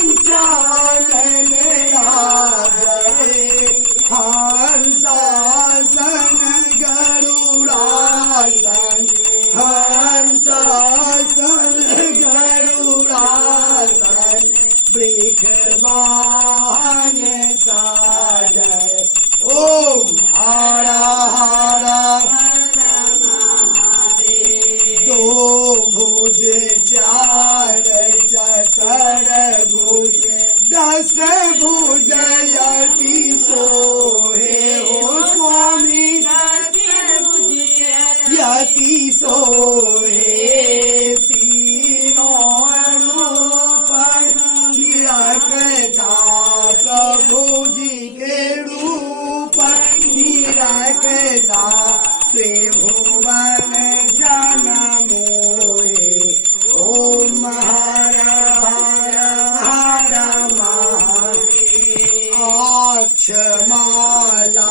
संचालन राजरे हंसासन गरुडासन हंसासन गरुडासन वृषभान साजय ओम हर हर दो भुज चार चतर भुज 10 भुज यति सोहे ओ स्वामी यति सोहे तीनों रूप निरखता प्रभु जी के रूप निरखता त्रिभुवन जन मोहे ओम हर हर हर महादेव अक्षमाला